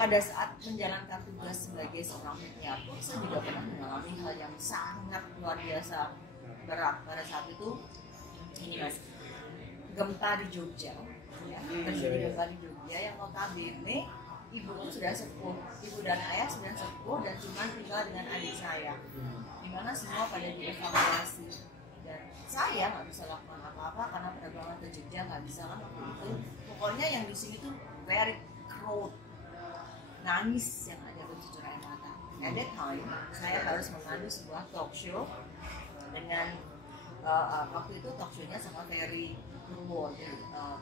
pada saat menjalankan tugas sebagai seorang mediator, saya juga pernah mengalami hal yang sangat luar biasa berat pada saat itu. Ini mas, gempa di Jogja, ya, terjadi gempa di Jogja yang notabene ibuku sudah sepuh, ibu dan ayah sudah sepuh dan cuma tinggal dengan adik saya, dimana semua pada dievakuasi dan saya nggak bisa lakukan apa-apa karena penerbangan ke Jogja nggak bisa kan waktu itu. Pokoknya yang di sini tuh very crowd, nangis yang ada bercucur air mata. At that time saya harus memandu sebuah talk show dengan waktu itu talk show-nya sama Ferry Purwo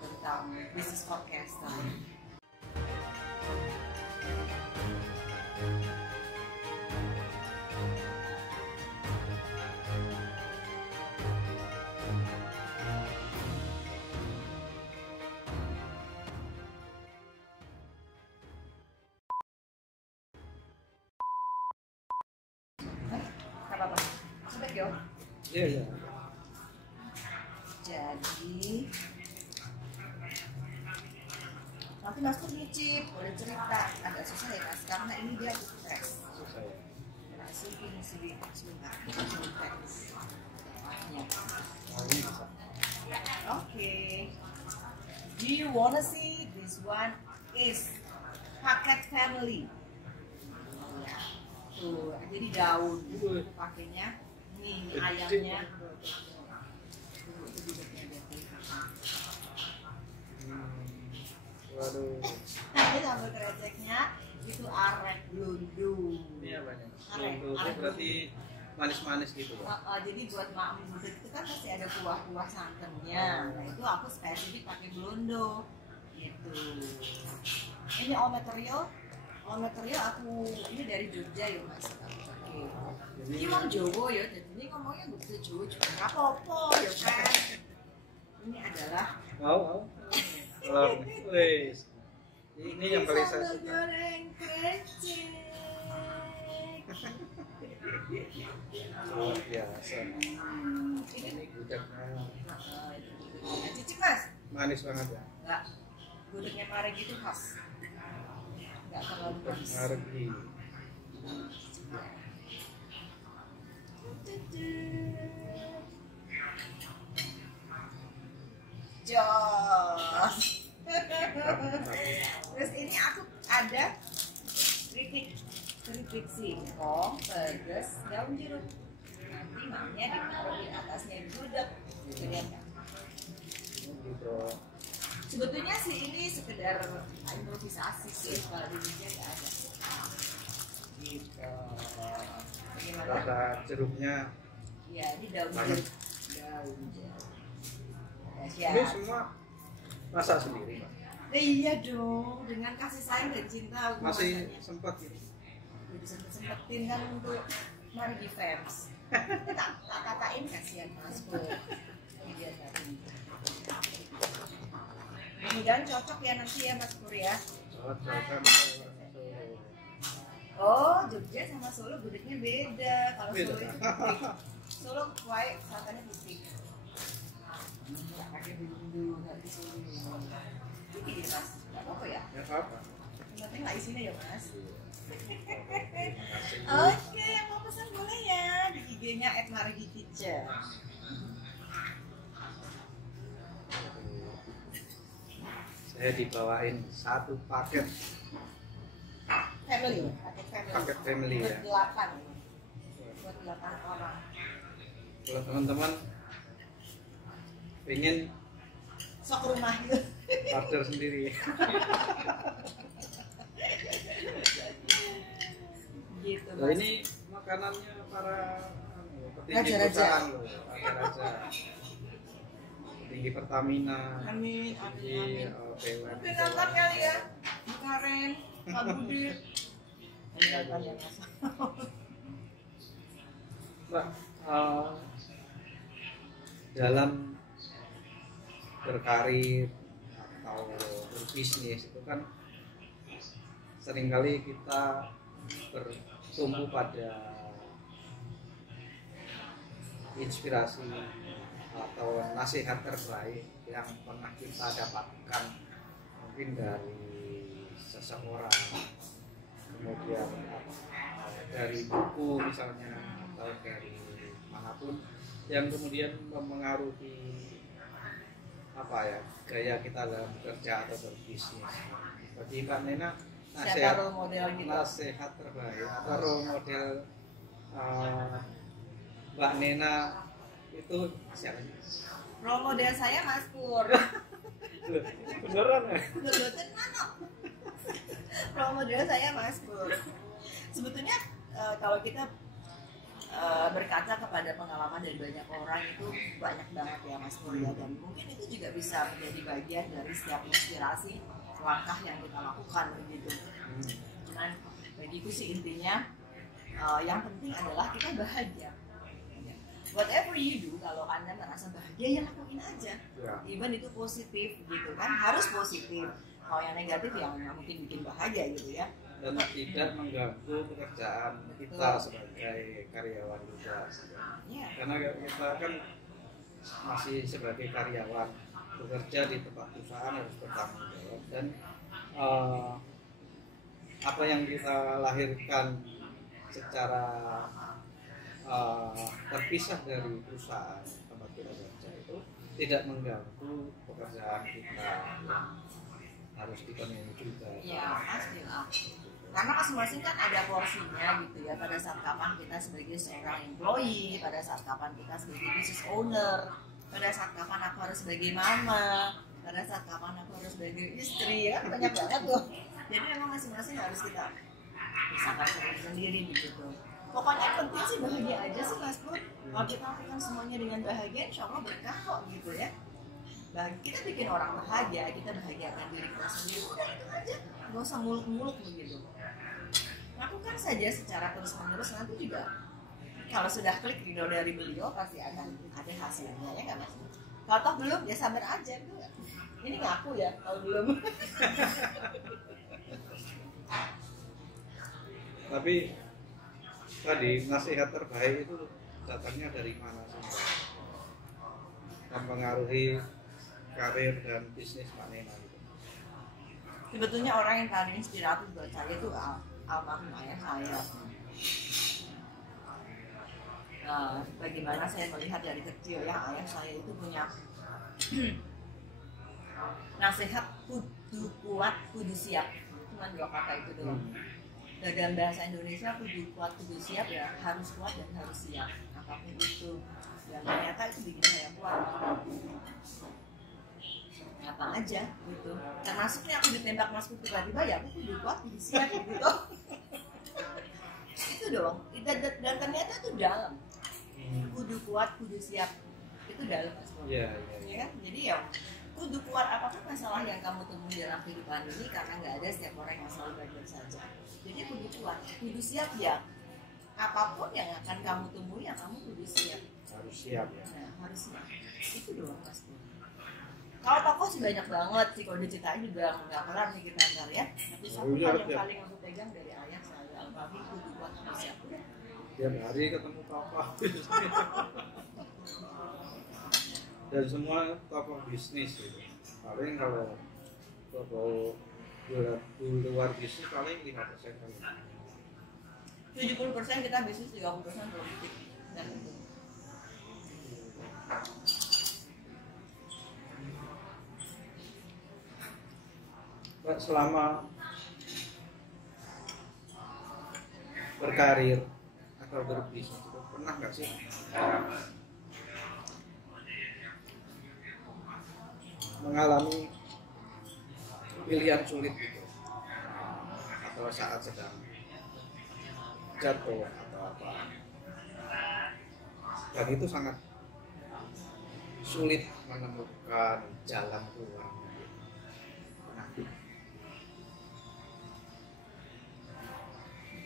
tentang bisnis orkestra. Apa-apa? Sudah yo? Iya. Jadi nanti Mas tuh nyicip, boleh cerita, agak susah ya Mas, karena ini dia teks. Susah ya. Nah, ini sebentar, teks. Ya. Oh, ini bisa. Oke. Do you wanna see this one is paket family? Ya. Tuh, jadi daun pakainya. Nih ayamnya. Waduh. Nah, sambal kreceknya itu arek blundu. Ini apa nih? Arek. Itu berarti manis-manis gitu ya? Jadi buat mak muda itu kan pasti ada kuah-kuah santannya. Nah itu aku spesifik pakai blondo gitu. Ini all material aku ini dari Jogja ya mas. Oke. Ini mau Jowo ya, jadi ini ngomongnya bisa Jowo juga nggak apa-apa ya kan. Ini adalah Mau. Wes. Ini yang paling saya sambal suka. goreng krecek. Luar biasa. Ini gudegnya Cicip mas? manis banget ya. Enggak, gudegnya Marek itu khas. Enggak terlalu manis. Margi. Jos. Terus ini aku ada keripik singkong, pedes, daun jeruk. Nanti mamnya ditaruh di atasnya gudeg. Gitu ya. Gitu. Sebetulnya sih ini sekedar improvisasi sih, kalau di dunia nggak ada. Gitu. Bagaimana? Rasa jeruknya. Ya, ini daun Banyak. jeruk. Daun jeruk. Ini semua masak sendiri, Pak. Iya dong, dengan kasih sayang dan cinta aku Masih masaknya. sempat gitu. Jadi sempet-sempetin kan untuk Margi Fans. Tak katain kasihan Mas Pur. Ini dia tadi. Mudah-mudahan cocok ya nanti ya Mas Pur ya. Oh, Jogja sama Solo gudegnya beda. Kalau Beda. Solo itu putih. Solo white, selatannya putih. Nggak pakai bumbu, nggak disuruh. Ini Mas, nggak apa-apa ya? Ya apa? Yang penting nggak isinya ya Mas. Oke, yang mau pesan boleh ya di IG-nya @margikitchen. Saya dibawain satu paket Family, paket family. family ya. Buat 8 orang. Kalau teman-teman pengen Sok rumah gitu. order sendiri. Gitu Nah, Mas. ini makanannya para petinggi Raja-raja. perusahaan loh, raja-raja. Tinggi Pertamina, Amin, tinggi amin. BUMN. Mungkin nonton kali ya, Bu Karen, Pak Budi. Nonton ya Mas. Mbak, dalam berkarir atau berbisnis itu kan seringkali kita bertumbuh pada inspirasi atau nasihat terbaik yang pernah kita dapatkan mungkin dari seseorang kemudian dari buku misalnya atau dari manapun yang kemudian mempengaruhi apa ya gaya kita dalam bekerja atau berbisnis. Bagi Mbak Nena, Siapa role model gitu? nasihat terbaik atau role model Mbak Nena itu siapa? Role model saya Mas Pur. Beneran ya? Betul-betul role model saya Mas Pur. Sebetulnya kalau kita berkaca kepada pengalaman dari banyak orang itu banyak banget ya Mas Pur ya, dan mungkin itu juga bisa menjadi bagian dari setiap inspirasi langkah yang kita lakukan begitu. Cuman bagiku sih intinya yang penting adalah kita bahagia. Whatever you do, kalau Anda merasa bahagia ya lakuin aja. Even itu positif gitu kan, harus positif. Kalau yang negatif ya nggak mungkin bikin bahagia gitu ya. Dan tidak mengganggu pekerjaan kita sebagai karyawan juga. Karena kita kan masih sebagai karyawan, bekerja di tempat perusahaan harus bertanggung jawab, dan apa yang kita lahirkan secara terpisah dari perusahaan tempat kita bekerja itu tidak mengganggu pekerjaan kita yang harus dipenuhi juga. Ya pasti lah. Karena masing-masing kan ada porsinya gitu ya. Pada saat kapan kita sebagai seorang employee, pada saat kapan kita sebagai business owner, pada saat kapan aku harus sebagai mama, pada saat kapan aku harus sebagai istri, kan banyak banget tuh. Jadi memang masing-masing harus kita pisahkan sendiri begitu. Pokoknya yang penting sih bahagia aja sih Mas Pur. Kalau kita lakukan semuanya dengan bahagia, insya Allah berkah kok gitu ya. Kita bikin orang bahagia, kita bahagiakan diri kita sendiri, udah itu aja. Gak usah muluk-muluk begitu. Lakukan saja secara terus-menerus, nanti juga kalau sudah klik ridho dari beliau pasti akan ada hasilnya ya kan Mas. Kalau toh belum ya sabar aja gitu. Ini ngaku ya kalau belum. Tapi tadi nasihat terbaik itu datangnya dari mana sih? Mempengaruhi karir dan bisnis Mbak Nena gitu. Sebetulnya orang yang paling inspiratif buat saya itu almarhum ayah saya. Bagaimana saya melihat dari kecil ya, ayah saya itu punya nasihat kudu kuat, kudu siap. Cuma 2 kata itu doang. Dan dalam bahasa Indonesia kudu kuat, kudu siap ya, harus kuat dan harus siap. Apapun itu. Yang ternyata itu bikin saya kuat. Apa aja gitu. Termasuknya aku ditembak Mas Pur tiba-tiba ya aku kudu kuat, kudu siap gitu. Itu dong. Dan ternyata itu dalam. Kudu kuat, kudu siap. Itu dalam Mas Pur. Iya. Ya kan? Jadi ya kudu kuat apapun masalah yang kamu temui dalam kehidupan ini, karena nggak ada setiap orang yang selalu baik-baik saja. Jadi kudu kuat, kudu siap ya. Apapun yang akan kamu temui, ya kamu kudu siap. Harus siap ya. Nah, harus siap. Itu doang Mas Pur. Kalau tokoh sih banyak banget sih, kalau diceritain juga nggak kelar nih kita ntar ya. Tapi satu hal yang paling aku pegang dari ayah saya, almarhum, kudu kuat, kudu siap. Tiap hari ketemu tokoh. Dan semua tokoh bisnis gitu. Paling kalau tokoh luar bisnis paling 5% kali. 70% kita bisnis, 30% politik. Dan itu. Selama berkarir atau berbisnis itu pernah nggak sih mengalami pilihan sulit gitu, atau saat sedang jatuh atau apa, dan itu sangat sulit menemukan jalan keluar?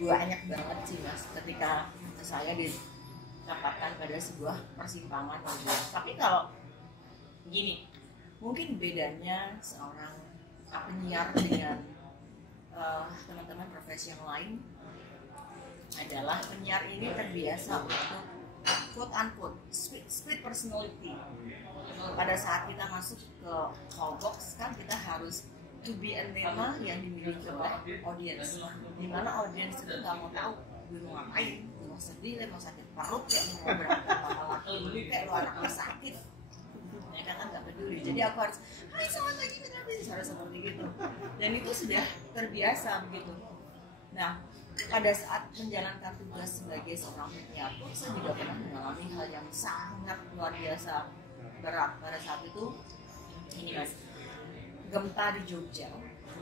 Banyak banget sih Mas ketika saya didapatkan pada sebuah persimpangan gitu. Tapi kalau gini, mungkin bedanya seorang penyiar dengan teman-teman profesi yang lain adalah penyiar ini terbiasa untuk quote unquote split personality. Pada saat kita masuk ke call box kan kita harus to be a tema yang dimiliki oleh audience, di mana audience itu nggak mau tahu gue mau ngapain, gue mau sedih, mau sakit perut, kayak mau berangkat bakal laki dulu, kayak lo anak lo sakit, mereka kan nggak peduli. Jadi aku harus, hai selamat pagi mitra bisnis, harus seperti gitu, dan itu sudah terbiasa begitu. Nah, pada saat menjalankan tugas sebagai seorang mediator, saya juga pernah mengalami hal yang sangat luar biasa berat pada saat itu. Ini mas, gempa di Jogja,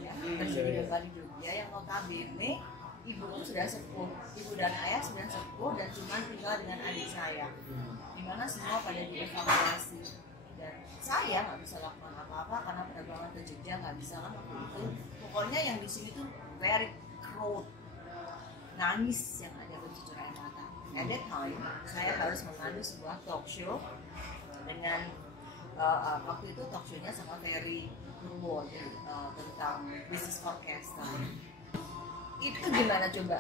ya, terjadi gempa di Jogja yang notabene ibuku sudah sepuh, ibu dan ayah sudah sepuh dan cuma tinggal dengan adik saya, dimana semua pada dievakuasi dan saya nggak bisa lakukan apa-apa karena penerbangan ke Jogja nggak bisa kan waktu itu. Pokoknya yang di sini tuh very crowd, nangis yang ada bercucur air mata. At that time saya harus memandu sebuah talk show dengan waktu itu talk show-nya sama Ferry Purwo tentang bisnis orkestra. Itu gimana coba?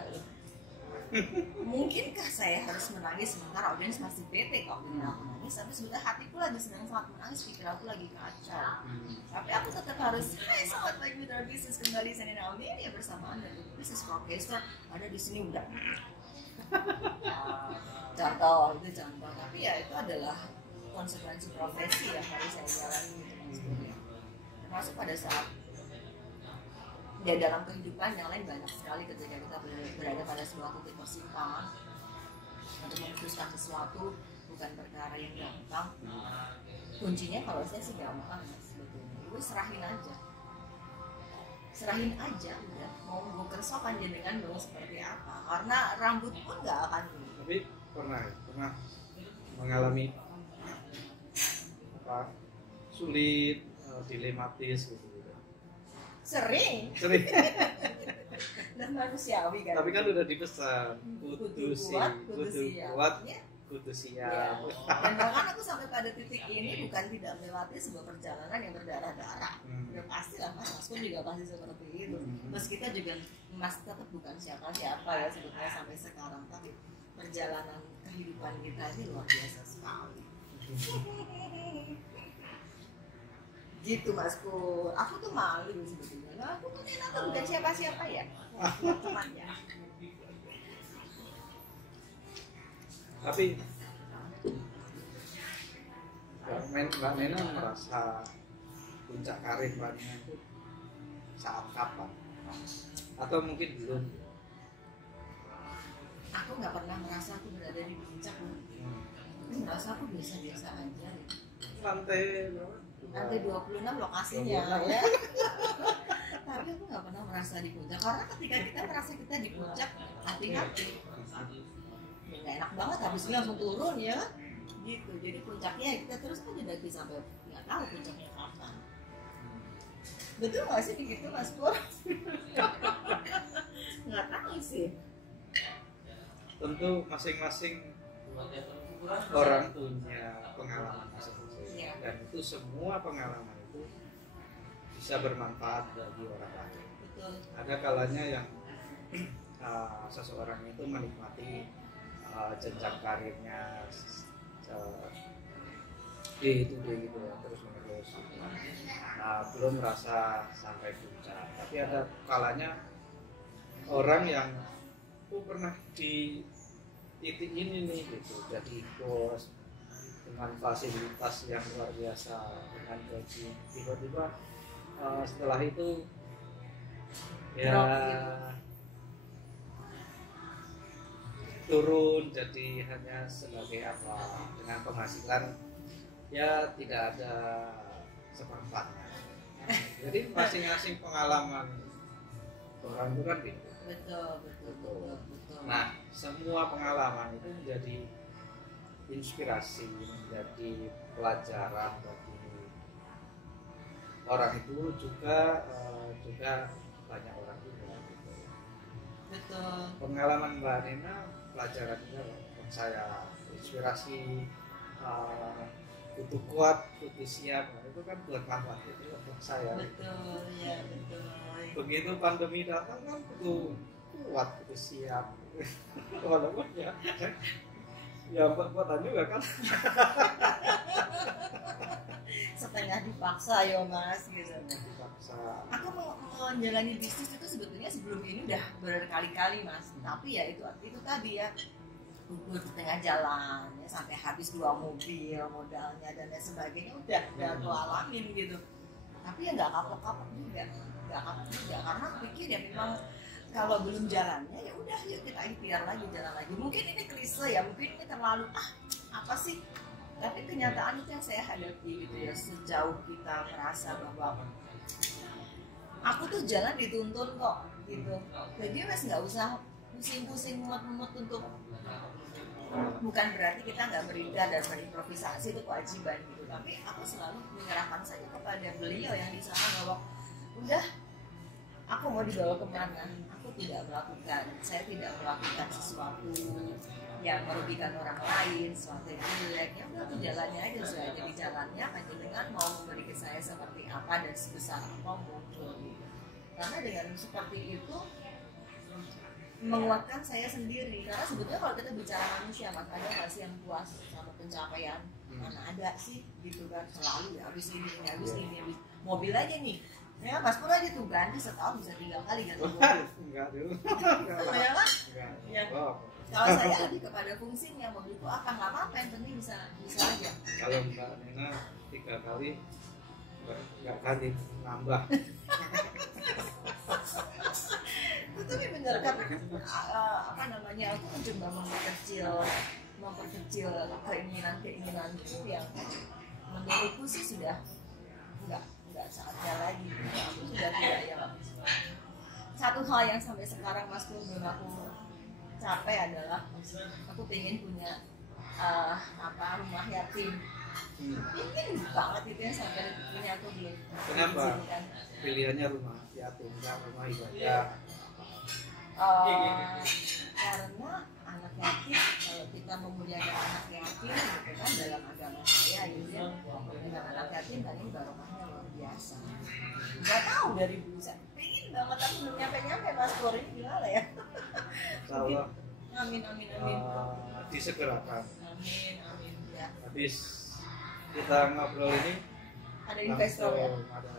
Mungkinkah saya harus menangis sementara audiens masih bete kalau dengan aku nangis, tapi sebenarnya hatiku lagi sedang sangat menangis, pikir aku lagi kacau. Tapi aku tetap harus, hai selamat pagi mitra bisnis, kembali saya Naomi ya bersama Anda di bisnis orkestra ada di sini udah. Contoh itu contoh, tapi ya itu adalah konsekuensi profesi yang harus saya jalani gitu. Termasuk pada saat ya dalam kehidupan yang lain banyak sekali ketika kita berada pada sebuah titik persimpangan untuk memutuskan sesuatu bukan perkara yang gampang. Kuncinya kalau saya sih gampang sebetulnya, gue serahin aja udah, mau gue kerso panjenengan mau seperti apa, karena rambut pun nggak akan. Tapi pernah mengalami apa sulit, dilematis gitu. Sering. Dan manusiawi kan. Tapi kan udah dipesan kudu kuat, kudu siap. Dan bahkan aku sampai pada titik ini bukan tidak melewati sebuah perjalanan yang berdarah-darah. Ya pastilah Mas pun juga pasti seperti itu. Mas kita juga Mas tetap bukan siapa-siapa ya sebetulnya sampai sekarang, tapi perjalanan kehidupan kita ini luar biasa sekali. Gitu Masku, aku tuh malu sebetulnya. Aku tuh ternyata bukan siapa-siapa ya, teman ya. Tapi Mbak Nena merasa puncak karir Mbak Nena itu saat kapan? Atau mungkin belum? Aku nggak pernah merasa aku berada di puncak. Aku merasa aku biasa-biasa aja. Lantai 26 lokasinya ya. Tapi aku nggak pernah merasa di puncak, karena ketika kita merasa kita di puncak, hati-hati nggak enak banget, habisnya langsung turun ya gitu. Jadi puncaknya kita terus aja dari sampai nggak tahu puncaknya kapan. Betul nggak sih begitu Mas Pur? Nggak tahu sih. Tentu masing-masing orang punya pengalaman masing-masing, dan itu semua pengalaman itu bisa bermanfaat bagi orang lain. Betul. Ada kalanya yang seseorang itu menikmati jenjang karirnya gitu ya, terus menerus. Belum merasa sampai puncak. Tapi ada kalanya orang yang pernah di titik ini nih gitu, jadi bos dengan fasilitas yang luar biasa, dengan gaji, tiba-tiba setelah itu ya turun jadi hanya sebagai apa, dengan penghasilan ya tidak ada seperempatnya. Jadi masing-masing pengalaman orang itu kan beda. Betul. Nah, semua pengalaman itu menjadi inspirasi, menjadi pelajaran bagi orang itu juga banyak orang juga. Gitu. Betul. Pengalaman Mbak Nena pelajaran juga untuk saya, inspirasi, butuh kuat, butuh siap. Nah, itu kan buat manfaat itu untuk saya. Betul, ya betul. Begitu pandemi datang kan butuh kuat, butuh siap. Walaupun ya Ya buat-buatan juga kan. Setengah dipaksa ya mas gitu. Dipaksa. Aku mau menjalani bisnis itu sebetulnya sebelum ini udah berkali-kali mas, tapi ya itu tadi ya gugur di tengah jalan ya, sampai habis 2 mobil modalnya dan lain sebagainya udah aku alamin gitu. Tapi ya nggak kapok-kapok juga, karena aku pikir ya memang kalau belum jalannya ya udah yuk kita ikhtiar lagi, jalan lagi. Mungkin ini klise ya, mungkin ini terlalu apa sih, tapi kenyataan itu yang saya hadapi gitu ya. Sejauh kita merasa bahwa aku tuh jalan dituntun kok gitu, jadi mas nggak usah pusing-pusing mumet-mumet untuk, bukan berarti kita nggak berikhtiar dan berimprovisasi, itu kewajiban gitu, tapi aku selalu menyerahkan saja kepada beliau yang di sana bahwa udah aku mau dibawa kemana, aku tidak melakukan, saya tidak melakukan sesuatu yang merugikan orang lain, sesuatu yang jelek, ya udah aku jalannya aja, saya jadi jalannya dengan mau memberi ke saya seperti apa dan sebesar apa mungkin. Karena dengan seperti itu menguatkan saya sendiri, karena sebetulnya kalau kita bicara manusia, maka ada nggak sih yang puas sama pencapaian? Mana ada sih gitu kan, selalu ya habis ini habis mobil aja nih. Ya, Mas Pur aja tuh ganti setahun bisa 3 kali ganti mobil. Enggak dulu. Ya kan? Ya. Oh. Kalau saya lebih kepada fungsinya, mobilku apa nggak apa-apa, yang penting bisa aja. Kalau Mbak Nena 3 kali nggak ganti, nambah. Tapi benar, karena apa namanya, aku mencoba memperkecil keinginanku yang menurutku sih sudah nggak saatnya lagi. Aku sudah tidak ya. Satu hal yang sampai sekarang Mas Pur belum aku capai adalah aku pengen punya rumah yatim. Ingin banget itu yang sampai punya aku belum. Kenapa? Pilihannya rumah yatim, rumah ibadah. Karena anak yatim, kalau kita memuliakan anak yatim gitu kan, dalam agama saya gitu ya, dengan anak yatim kan ini barokahnya luar biasa. Nggak tahu dari dulu saya pengen banget, tapi belum nyampe Mas Pur, ini gimana ya? Salah. Amin. Disegerakan. Amin ya. Habis kita ngobrol ini ada investor ya? Ada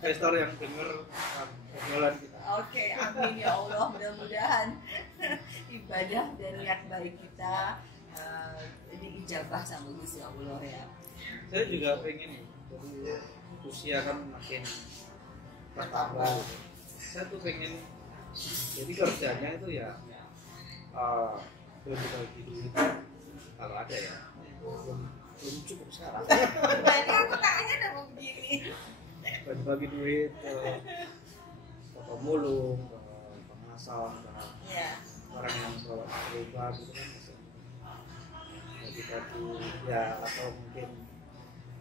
investor yang dengar obrolan kita. Oke, amin ya Allah, mudah-mudahan ibadah dan niat baik kita diijabah sama Gusti Allah ya. Saya juga pengen, jadi usia kan makin bertambah gitu. Saya tuh pengen, jadi kerjanya itu ya bagi duit kalau ada ya, belum cukup sekarang. Tadi aku tanya udah mau begini. Bagi duit ke pemulung, ke pengasal, ke orang yang bawa berubah gitu kan, bagi-bagi ya, atau mungkin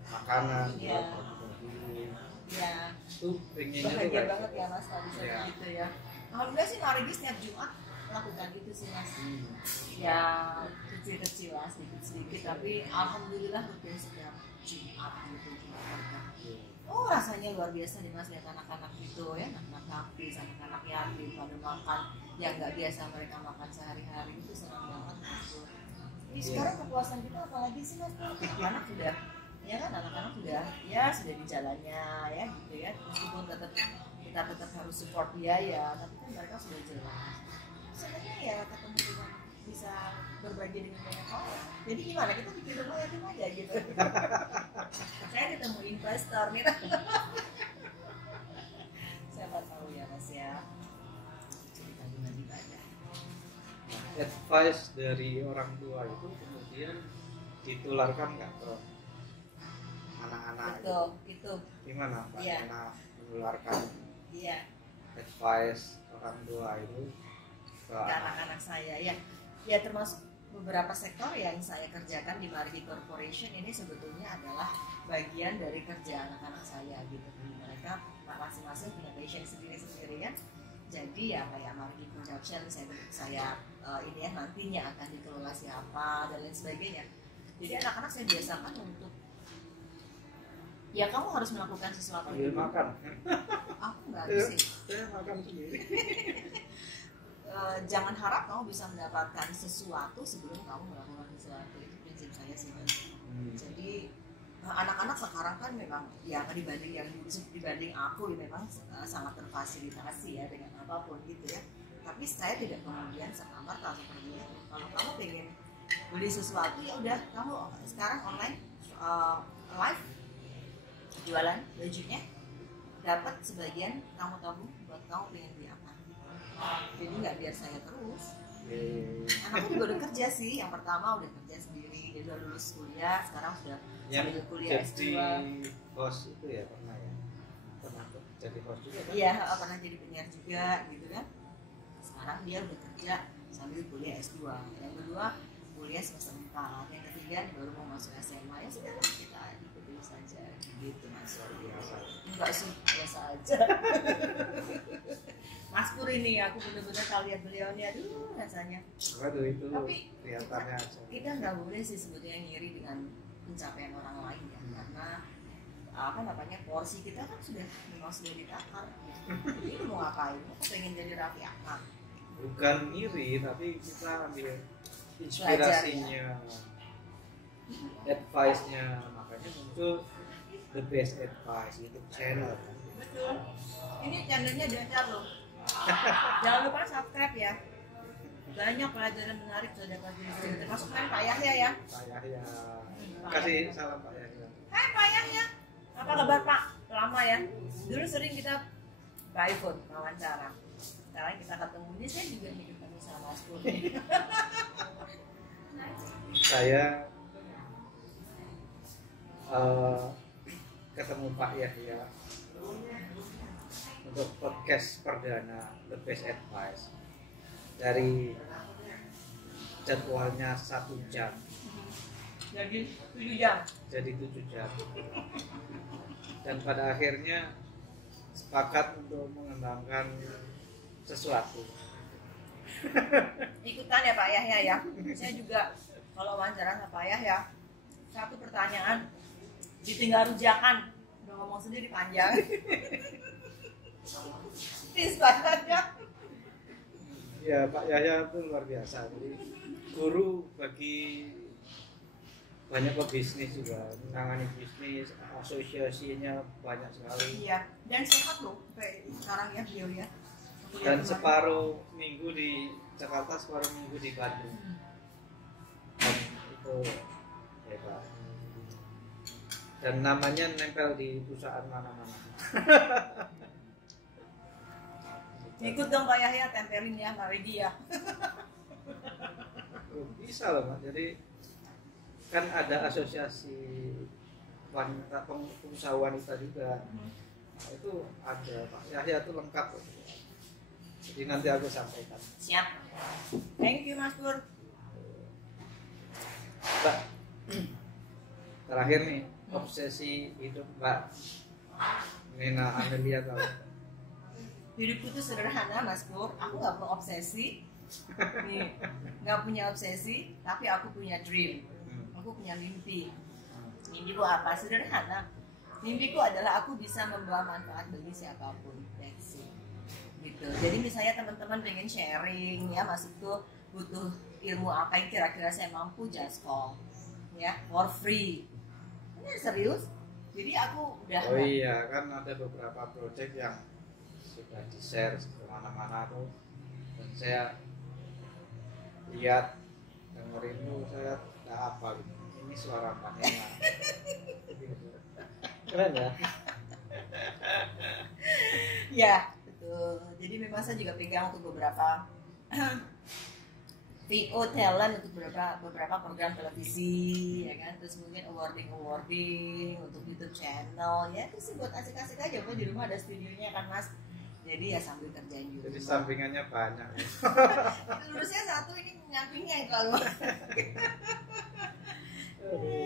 makanan, bagi-bagi. Ya. Itu pengennya bahagia banget ya Mas kalau bisa gitu ya. Alhamdulillah sih Marigi setiap Jumat melakukan itu sih Mas. Ya kecil-kecil lah, sedikit-sedikit, tapi alhamdulillah rutin setiap Jumat gitu. Oh rasanya luar biasa nih Mas, lihat anak-anak itu ya, anak-anak kapis, anak-anak yatim pada makan yang nggak biasa mereka makan sehari-hari, itu senang banget gitu. Jadi sekarang kepuasan kita apalagi sih Mas, anak sudah ya kan, anak-anak sudah di jalannya ya gitu ya, meskipun kita tetap harus support biaya, tapi kan mereka sudah jelas. Sebenarnya ya ketemu dengan bisa berbagi dengan banyak orang. Jadi gimana, kita bikin rumah yatim aja gitu. Saya ketemu investor nih. Siapa tahu ya Mas ya. Cerita nanti banyak. Advice dari orang tua itu kemudian ditularkan nggak ke anak-anak? Betul, itu. Gimana Mbak Nena menularkan advice orang tua itu ke anak-anak saya ya? Ya termasuk beberapa sektor yang saya kerjakan di Margi Corporation ini sebetulnya adalah bagian dari kerja anak-anak saya gitu. Mereka masing-masing punya passion sendiri-sendiri ya. Jadi ya kayak Margi Production saya ini ya nantinya akan dikelola siapa dan lain sebagainya. Jadi anak-anak saya biasakan untuk ya kamu harus melakukan sesuatu. Ambil makan. Aku nggak bisa. Saya makan sendiri. jangan harap kamu bisa mendapatkan sesuatu sebelum kamu melakukan sesuatu. Itu prinsip saya sih. Jadi anak-anak sekarang kan memang ya dibanding aku ya memang sangat terfasilitasi ya dengan apapun gitu ya. Tapi saya tidak kemudian serta-merta seperti itu. Kalau kamu pengen beli sesuatu ya udah kamu sekarang online live jualan bajunya, dapat sebagian kamu tabung buat kamu pengen beli apa. Jadi nggak biar saya terus. Anakku juga udah kerja sih, yang pertama udah kerja sendiri, dia udah lulus kuliah, sekarang sudah sambil kuliah S2. Jadi host itu ya pernah jadi host juga kan? Iya, pernah jadi penyiar juga gitu kan. Sekarang dia udah kerja sambil kuliah S2. Yang kedua kuliah semester 4, yang ketiga baru mau masuk SMA. Ya sudah kita ikuti saja gitu Mas. Biasa. Enggak sih, biasa aja. Mas Pur ini aku bener-bener kalau lihat beliau nih, aduh rasanya. Waduh itu Tapi kelihatannya aja. kita nggak boleh sih sebetulnya ngiri dengan pencapaian orang lain ya, karena apa namanya porsi kita kan memang sudah ditakar. Jadi lu mau ngapain? Lu pengen jadi Raffi Ahmad? Bukan iri, tapi kita ambil inspirasinya, advice-nya, makanya muncul The Best Advice YouTube channel. Betul. Ini channelnya Dacar loh. Jangan lupa subscribe ya. Banyak pelajaran menarik sudah dapat di sini. Termasuk kan Pak Yahya ya. Pak Yahya. Kasih salam Pak Yahya. Hai Pak Yahya. Apa kabar Pak? Lama ya. Dulu sering kita by phone wawancara. Sekarang kita ketemu. Ini saya juga nih ketemu sama Mas Pur. Saya ketemu Pak Yahya untuk podcast perdana The Best Advice. Dari jadwalnya 1 jam Jadi 7 jam. jadi 7 jam, dan pada akhirnya sepakat untuk mengembangkan sesuatu. Ikutan ya Pak Yahya ya. Saya juga kalau wawancara sama Pak Yahya, satu pertanyaan ditinggal rujakan, udah ngomong sendiri panjang. Please banget ya. Ya Pak Yahya itu luar biasa, jadi guru bagi banyak pebisnis juga, menangani bisnis, asosiasinya banyak sekali. Iya, dan sehat loh kayak sekarang ya beliau ya. Dan separuh minggu di Jakarta, separuh minggu di Bandung. Dan itu hebat. Dan namanya nempel di perusahaan mana-mana. Ikut dong Pak Yahya, tempelin ya, mari dia. Bisa loh Pak, jadi kan ada asosiasi wanita, pengusaha wanita juga. Nah, itu ada Pak Yahya itu lengkap loh. Jadi nanti aku sampaikan. Siap. Thank you Mas Pur. Mbak, terakhir nih, obsesi hidup Mbak Nina Amelia tahu. Hidupku tuh sederhana Mas Pur. Aku nggak punya obsesi. Nih, nggak punya obsesi, tapi aku punya dream. Aku punya mimpi. Mimpiku apa? Sederhana. Mimpiku adalah aku bisa membawa manfaat bagi siapapun. That's it. Gitu. Jadi misalnya teman-teman pengen sharing ya, masuk tuh butuh ilmu apa yang kira-kira saya mampu, just call ya, for free. Ini serius. Jadi aku udah. Oh iya, kan ada beberapa project yang sudah di-share kemana-mana tuh, dan saya lihat, dengerin tuh, saya nggak apa gitu. Ini suara Mbak Nena. Keren ya? Ya, betul. Jadi memang saya juga pegang untuk beberapa VO talent untuk beberapa program televisi, ya kan. Terus mungkin awarding untuk YouTube channel, ya itu sih buat asik-asik aja. Di rumah ada studionya kan Mas. Jadi ya sambil kerjain YouTube. Jadi sampingannya banyak. Lurusnya satu, ini nyampingnya itu loh.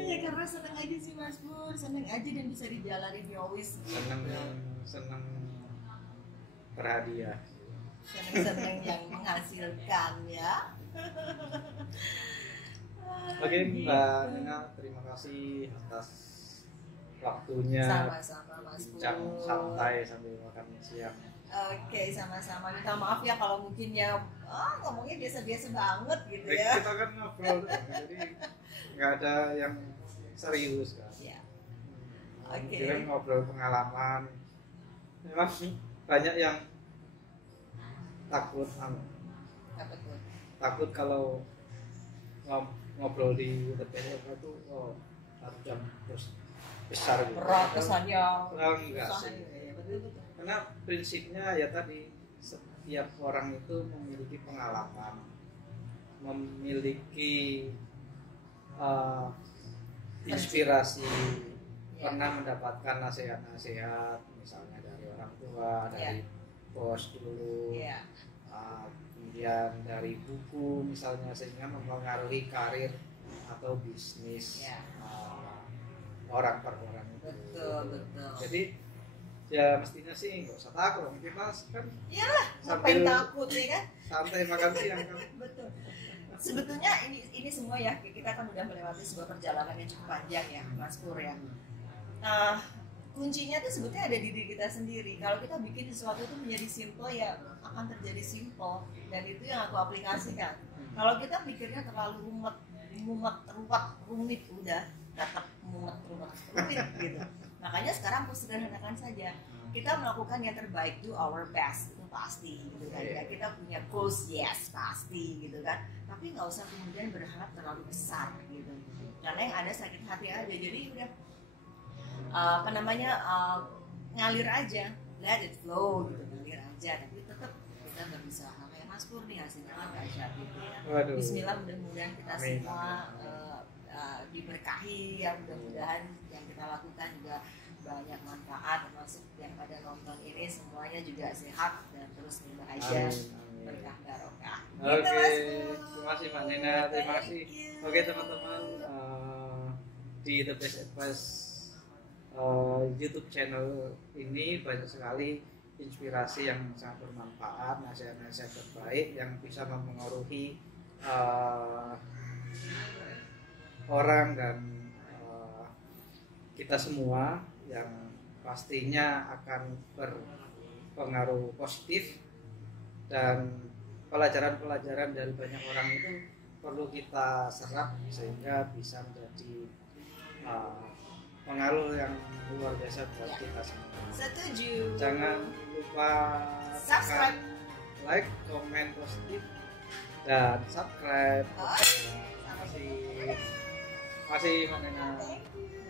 Ya karena seneng aja sih Mas Pur, seneng aja dan bisa dijalani yowis. Seneng berhadiah. Seneng yang menghasilkan ya. Oke Mbak Nina, terima kasih atas waktunya. Sama-sama Mas Pur. Bincang santai sambil makan siang. Oke, sama-sama. Minta maaf ya kalau mungkin ya ngomongnya biasa-biasa banget gitu ya. Kita kan ngobrol, jadi nggak ada yang serius kan. Ya. Kita ngobrol pengalaman. Memang banyak yang takut kalau ngobrol di TPS itu 1 jam terus besar gitu. Berat kesannya. Enggak sih. Karena prinsipnya ya tadi, setiap orang itu memiliki pengalaman, memiliki inspirasi, pernah mendapatkan nasihat-nasihat misalnya dari orang tua, dari bos dulu, kemudian dari buku misalnya, sehingga mempengaruhi karir atau bisnis orang per orang itu. Betul. Jadi ya mestinya sih nggak usah takut, kita kan iyalah, ngapain takut ya kan, santai makan siang kan. Betul. Sebetulnya ini semua ya, kita kan udah melewati sebuah perjalanan yang cukup panjang ya Mas Pur ya. Kuncinya tuh sebetulnya ada di diri kita sendiri. Kalau kita bikin sesuatu itu menjadi simple, ya akan terjadi simple, dan itu yang aku aplikasikan. Kalau kita pikirnya terlalu rumit, udah tetap rumit gitu. Makanya sekarang aku sederhanakan saja. Kita melakukan yang terbaik, do our best, itu pasti gitu kan. Ya, kita punya goals, yes pasti gitu kan. Tapi nggak usah kemudian berharap terlalu besar gitu. Karena yang ada sakit hati aja. Jadi udah ngalir aja, let it flow gitu, ngalir aja. Tapi tetap kita berusaha. Kayak Mas Pur nih, hasilnya kan dahsyat gitu ya. Bismillah, mudah-mudahan kita semua diberkahi ya, mudah-mudahan yang kita lakukan juga banyak manfaat, termasuk yang pada nonton ini semuanya juga sehat dan terus berbahagia, berkah barokah. Oke, terima kasih Mbak Nena, terima kasih. Oke teman-teman, di The Best Advice YouTube channel ini banyak sekali inspirasi yang sangat bermanfaat, nasihat-nasihat terbaik yang bisa mempengaruhi orang dan kita semua, yang pastinya akan berpengaruh positif, dan pelajaran-pelajaran dari banyak orang itu perlu kita serap sehingga bisa menjadi pengaruh yang luar biasa buat kita semua. Setuju. Jangan lupa subscribe, like, komen positif, dan subscribe. Terima kasih Mbak Nena. Thank you.